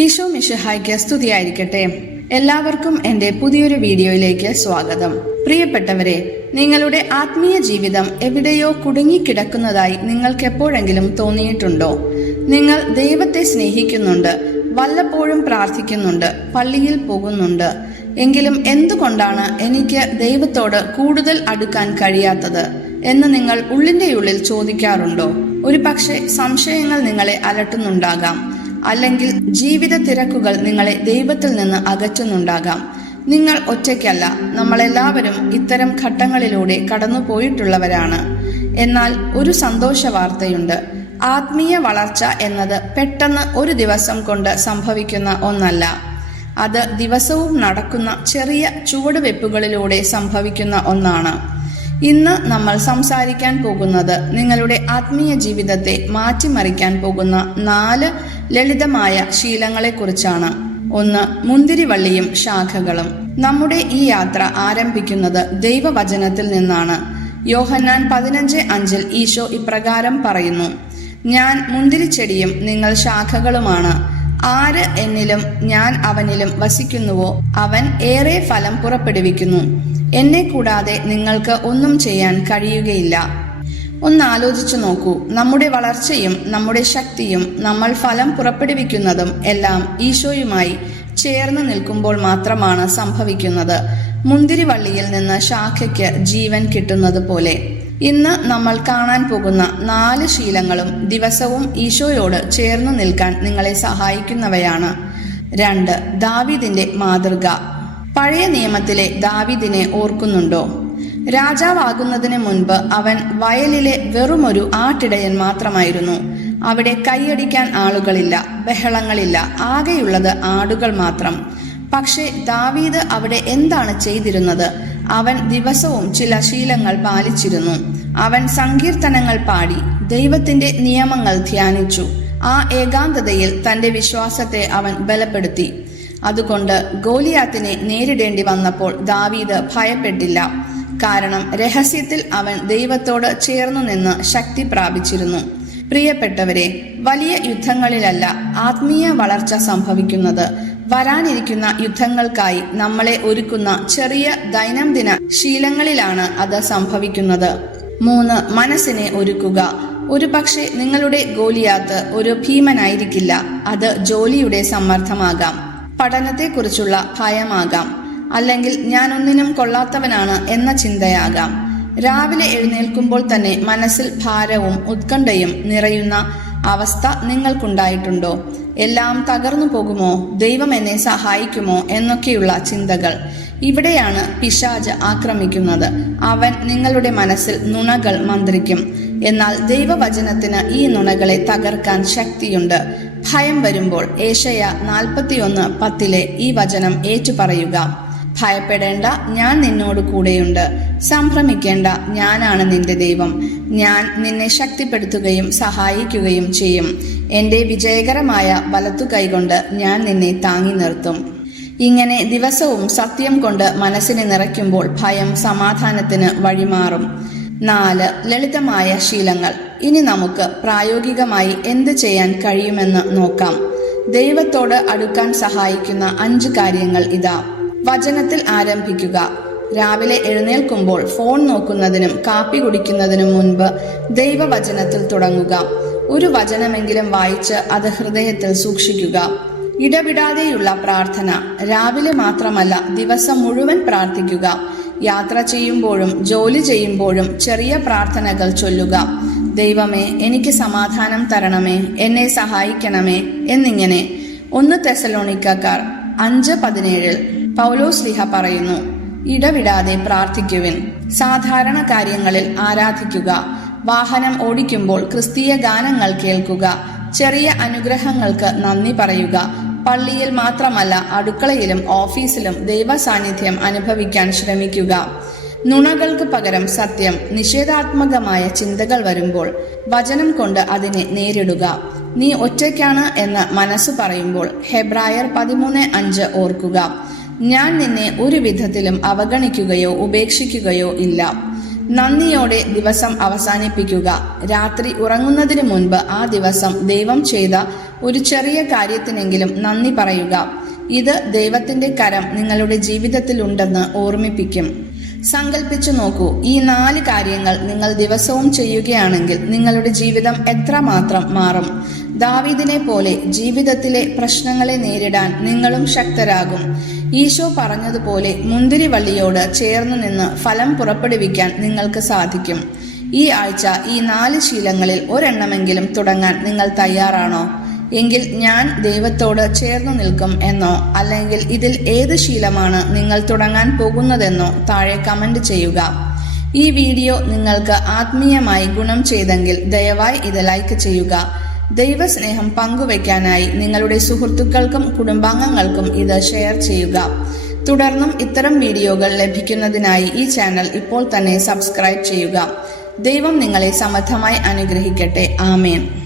ഈശോ മിഷഹായ്ക്ക് സ്തുതിയായിരിക്കട്ടെ. എല്ലാവർക്കും എന്റെ പുതിയൊരു വീഡിയോയിലേക്ക് സ്വാഗതം. പ്രിയപ്പെട്ടവരെ നിങ്ങളുടെ ആത്മീയ ജീവിതം എവിടെയോ കുടുങ്ങിക്കിടക്കുന്നതായി നിങ്ങൾക്ക് എപ്പോഴെങ്കിലും തോന്നിയിട്ടുണ്ടോ? നിങ്ങൾ ദൈവത്തെ സ്നേഹിക്കുന്നുണ്ട് വല്ലപ്പോഴും പ്രാർത്ഥിക്കുന്നുണ്ട് പള്ളിയിൽ പോകുന്നുണ്ട്. എങ്കിലും എന്തുകൊണ്ടാണ് എനിക്ക് ദൈവത്തോട് കൂടുതൽ അടുക്കാൻ കഴിയാത്തത് എന്ന് നിങ്ങൾ ഉള്ളിന്റെ ഉള്ളിൽ ചോദിക്കാറുണ്ടോ? ഒരു പക്ഷേ സംശയങ്ങൾ നിങ്ങളെ അലട്ടുന്നുണ്ടാകാം. അല്ലെങ്കിൽ ജീവിത തിരക്കുകൾ നിങ്ങളെ ദൈവത്തിൽ നിന്ന് അകറ്റുന്നുണ്ടാകാം. നിങ്ങൾ ഒറ്റയ്ക്കല്ല നമ്മളെല്ലാവരും ഇത്തരം ഘട്ടങ്ങളിലൂടെ കടന്നു പോയിട്ടുള്ളവരാണ് എന്നാൽ ഒരു സന്തോഷ വാർത്തയുണ്ട് ആത്മീയ വളർച്ച എന്നത് പെട്ടെന്ന് ഒരു ദിവസം കൊണ്ട് സംഭവിക്കുന്ന ഒന്നല്ല. അത് ദിവസവും നടക്കുന്ന ചെറിയ ചുവടുവെപ്പുകളിലൂടെ സംഭവിക്കുന്ന ഒന്നാണ്. ഇന്ന് നമ്മൾ സംസാരിക്കാൻ പോകുന്നത് നിങ്ങളുടെ ആത്മീയ ജീവിതത്തെ മാറ്റിമറിക്കാൻ പോകുന്ന നാല് ലളിതമായ ശീലങ്ങളെക്കുറിച്ചാണ്. ഒന്ന് മുന്തിരിവള്ളിയും ശാഖകളും. നമ്മുടെ ഈ യാത്ര ആരംഭിക്കുന്നത് ദൈവവചനത്തിൽ നിന്നാണ്. യോഹന്നാൻ പതിനഞ്ച് അഞ്ചിൽ ഈശോ ഇപ്രകാരം പറയുന്നു ഞാൻ മുന്തിരിച്ചെടിയും നിങ്ങൾ ശാഖകളുമാണ്. ആര് എന്നിലും ഞാൻ അവനിലും വസിക്കുന്നുവോ അവൻ ഏറെ ഫലം പുറപ്പെടുവിക്കുന്നു. എന്നെ കൂടാതെ നിങ്ങൾക്ക് ഒന്നും ചെയ്യാൻ കഴിയുകയില്ല. ഒന്ന് ആലോചിച്ചു നോക്കൂ. നമ്മുടെ വളർച്ചയും നമ്മുടെ ശക്തിയും നമ്മൾ ഫലം പുറപ്പെടുവിക്കുന്നതും എല്ലാം ഈശോയുമായി ചേർന്ന് നിൽക്കുമ്പോൾ മാത്രമാണ് സംഭവിക്കുന്നത്. മുന്തിരിവള്ളിയിൽ നിന്ന് ശാഖയ്ക്ക് ജീവൻ കിട്ടുന്നത് പോലെ. ഇന്ന് നമ്മൾ കാണാൻ പോകുന്ന നാല് ശീലങ്ങളും ദിവസവും ഈശോയോട് ചേർന്ന് നിൽക്കാൻ നിങ്ങളെ സഹായിക്കുന്നവയാണ്. രണ്ട് ദാവിദിന്റെ മാതൃക. പഴയ നിയമത്തിലെ ദാവിദിനെ ഓർക്കുന്നുണ്ടോ? രാജാവാകുന്നതിന് മുൻപ് അവൻ വയലിലെ വെറുമൊരു ആട്ടിടയൻ മാത്രമായിരുന്നു. അവിടെ കൈയടിക്കാൻ ആളുകളില്ല ബഹളങ്ങളില്ല ആകെയുള്ളത് ആടുകൾ മാത്രം. പക്ഷേ ദാവീദ് അവിടെ എന്താണ് ചെയ്തിരുന്നത്? അവൻ ദിവസവും ചില ശീലങ്ങൾ പാലിച്ചിരുന്നു. അവൻ സങ്കീർത്തനങ്ങൾ പാടി ദൈവത്തിന്റെ നിയമങ്ങൾ ധ്യാനിച്ചു. ആ ഏകാന്തതയിൽ തന്റെ വിശ്വാസത്തെ അവൻ ബലപ്പെടുത്തി. അതുകൊണ്ട് ഗോലിയാത്തിനെ നേരിടേണ്ടി വന്നപ്പോൾ ദാവീദ് ഭയപ്പെട്ടില്ല. കാരണം രഹസ്യത്തിൽ അവൻ ദൈവത്തോട് ചേർന്നു നിന്ന് ശക്തി പ്രാപിച്ചിരുന്നു. പ്രിയപ്പെട്ടവരെ വലിയ യുദ്ധങ്ങളിലല്ല ആത്മീയ വളർച്ച സംഭവിക്കുന്നത്. വരാനിരിക്കുന്ന യുദ്ധങ്ങൾക്കായി നമ്മളെ ഒരുക്കുന്ന ചെറിയ ദൈനംദിന ശീലങ്ങളിലാണ് അത് സംഭവിക്കുന്നത്. മൂന്ന് മനസ്സിനെ ഒരുക്കുക. ഒരു പക്ഷേ നിങ്ങളുടെ ഗോലിയാത്ത് ഒരു ഭീമനായിരിക്കില്ല. അത് ജോലിയുടെ സമ്മർദ്ദമാകാം. പഠനത്തെക്കുറിച്ചുള്ള ഭയമാകാം. അല്ലെങ്കിൽ ഞാൻ ഒന്നിനും കൊള്ളാത്തവനാണ് എന്ന ചിന്തയാകാം. രാവിലെ എഴുന്നേൽക്കുമ്പോൾ തന്നെ മനസ്സിൽ ഭാരവും ഉത്കണ്ഠയും നിറയുന്ന അവസ്ഥ നിങ്ങൾക്കുണ്ടായിട്ടുണ്ടോ? എല്ലാം തകർന്നു പോകുമോ? ദൈവം എന്നെ സഹായിക്കുമോ? എന്നൊക്കെയുള്ള ചിന്തകൾ. ഇവിടെയാണ് പിശാജ് ആക്രമിക്കുന്നത്. അവൻ നിങ്ങളുടെ മനസ്സിൽ നുണകൾ മന്ത്രിക്കും. എന്നാൽ ദൈവവചനത്തിന് ഈ നുണകളെ തകർക്കാൻ ശക്തിയുണ്ട്. ഭയം വരുമ്പോൾ ഏഷയ നാൽപ്പത്തിയൊന്ന് പത്തിലെ ഈ വചനം ഏറ്റുപറയുക. ഭയപ്പെടേണ്ട ഞാൻ നിന്നോട് കൂടെയുണ്ട്. സംഭ്രമിക്കേണ്ട ഞാനാണ് നിന്റെ ദൈവം. ഞാൻ നിന്നെ ശക്തിപ്പെടുത്തുകയും സഹായിക്കുകയും ചെയ്യും. എന്റെ വിജയകരമായ വലത്തു കൈകൊണ്ട് ഞാൻ നിന്നെ താങ്ങി നിർത്തും. ഇങ്ങനെ ദിവസവും സത്യം കൊണ്ട് മനസ്സിനെ നിറയ്ക്കുമ്പോൾ ഭയം സമാധാനത്തിന് വഴിമാറും. നാല് ലളിതമായ ശീലങ്ങൾ. ഇനി നമുക്ക് പ്രായോഗികമായി എന്ത് ചെയ്യാൻ കഴിയുമെന്ന് നോക്കാം. ദൈവത്തോട് അടുക്കാൻ സഹായിക്കുന്ന അഞ്ച് കാര്യങ്ങൾ ഇതാ. വചനത്തിൽ ആരംഭിക്കുക. രാവിലെ എഴുന്നേൽക്കുമ്പോൾ ഫോൺ നോക്കുന്നതിനും കാപ്പി കുടിക്കുന്നതിനും മുൻപ് ദൈവവചനത്തിൽ തുടങ്ങുക. ഒരു വചനമെങ്കിലും വായിച്ച് അത് ഹൃദയത്തിൽ സൂക്ഷിക്കുക. ഇടവിടാതെയുള്ള പ്രാർത്ഥന. രാവിലെ മാത്രമല്ല ദിവസം മുഴുവൻ പ്രാർത്ഥിക്കുക. യാത്ര ചെയ്യുമ്പോഴും ജോലി ചെയ്യുമ്പോഴും ചെറിയ പ്രാർത്ഥനകൾ ചൊല്ലുക. ദൈവമേ എനിക്ക് സമാധാനം തരണമേ എന്നെ സഹായിക്കണമേ എന്നിങ്ങനെ. ഒന്ന് തെസലോണിക്കാർ അഞ്ച് പതിനേഴിൽ പൗലോസ് ലിഹ പറയുന്നു ഇടവിടാതെ പ്രാർത്ഥിക്കുവിൻ. സാധാരണ കാര്യങ്ങളിൽ ആരാധിക്കുക. വാഹനം ഓടിക്കുമ്പോൾ ക്രിസ്തീയ ഗാനങ്ങൾ കേൾക്കുക. ചെറിയ അനുഗ്രഹങ്ങൾക്ക് നന്ദി പറയുക. പള്ളിയിൽ മാത്രമല്ല അടുക്കളയിലും ഓഫീസിലും ദൈവസാന്നിധ്യം അനുഭവിക്കാൻ ശ്രമിക്കുക. നുണകൾക്ക് പകരം സത്യം നിഷേധാത്മകമായ ചിന്തകൾ വരുമ്പോൾ വചനം കൊണ്ട് അതിനെ നേരിടുക. നീ ഒറ്റയ്ക്കാണ് എന്ന് മനസ്സ് പറയുമ്പോൾ ഹെബ്രായർ പതിമൂന്ന് അഞ്ച് ഓർക്കുക. ഞാൻ നിന്നെ ഒരു വിധത്തിലും അവഗണിക്കുകയോ ഉപേക്ഷിക്കുകയോ ഇല്ല. നന്ദിയോടെ ദിവസം അവസാനിപ്പിക്കുക. രാത്രി ഉറങ്ങുന്നതിന് മുൻപ് ആ ദിവസം ദൈവം ചെയ്ത ഒരു ചെറിയ കാര്യത്തിനെങ്കിലും നന്ദി പറയുക. ഇത് ദൈവത്തിന്റെ കരം നിങ്ങളുടെ ജീവിതത്തിലുണ്ടെന്ന് ഓർമ്മിപ്പിക്കും. സങ്കല്പിച്ചു നോക്കൂ ഈ നാല് കാര്യങ്ങൾ നിങ്ങൾ ദിവസവും ചെയ്യുകയാണെങ്കിൽ നിങ്ങളുടെ ജീവിതം എത്രമാത്രം മാറും. ദാവീദിനെ പോലെ ജീവിതത്തിലെ പ്രശ്നങ്ങളെ നേരിടാൻ നിങ്ങളും ശക്തരാകും. ഈശോ പറഞ്ഞതുപോലെ മുന്തിരിവള്ളിയോട് ചേർന്ന് നിന്ന് ഫലം പുറപ്പെടുവിക്കാൻ നിങ്ങൾക്ക് സാധിക്കും. ഈ ആഴ്ച ഈ നാല് ശീലങ്ങളിൽ ഒരെണ്ണമെങ്കിലും തുടങ്ങാൻ നിങ്ങൾ തയ്യാറാണോ? എങ്കിൽ ഞാൻ ദൈവത്തോട് ചേർന്നു നിൽക്കും എന്നോ അല്ലെങ്കിൽ ഇതിൽ ഏത് ശീലമാണ് നിങ്ങൾ തുടങ്ങാൻ പോകുന്നതെന്നോ താഴെ കമന്റ് ചെയ്യുക. ഈ വീഡിയോ നിങ്ങൾക്ക് ആത്മീയമായി ഗുണം ചെയ്തെങ്കിൽ ദയവായി ഇത് ലൈക്ക് ചെയ്യുക. ദൈവസ്നേഹം പങ്കുവയ്ക്കാനായി നിങ്ങളുടെ സുഹൃത്തുക്കൾക്കും കുടുംബാംഗങ്ങൾക്കും ഇത് ഷെയർ ചെയ്യുക. തുടർന്നും ഇത്തരം വീഡിയോകൾ ലഭിക്കുന്നതിനായി ഈ ചാനൽ ഇപ്പോൾ തന്നെ സബ്സ്ക്രൈബ് ചെയ്യുക. ദൈവം നിങ്ങളെ സമർത്ഥമായി അനുഗ്രഹിക്കട്ടെ. ആമേൻ.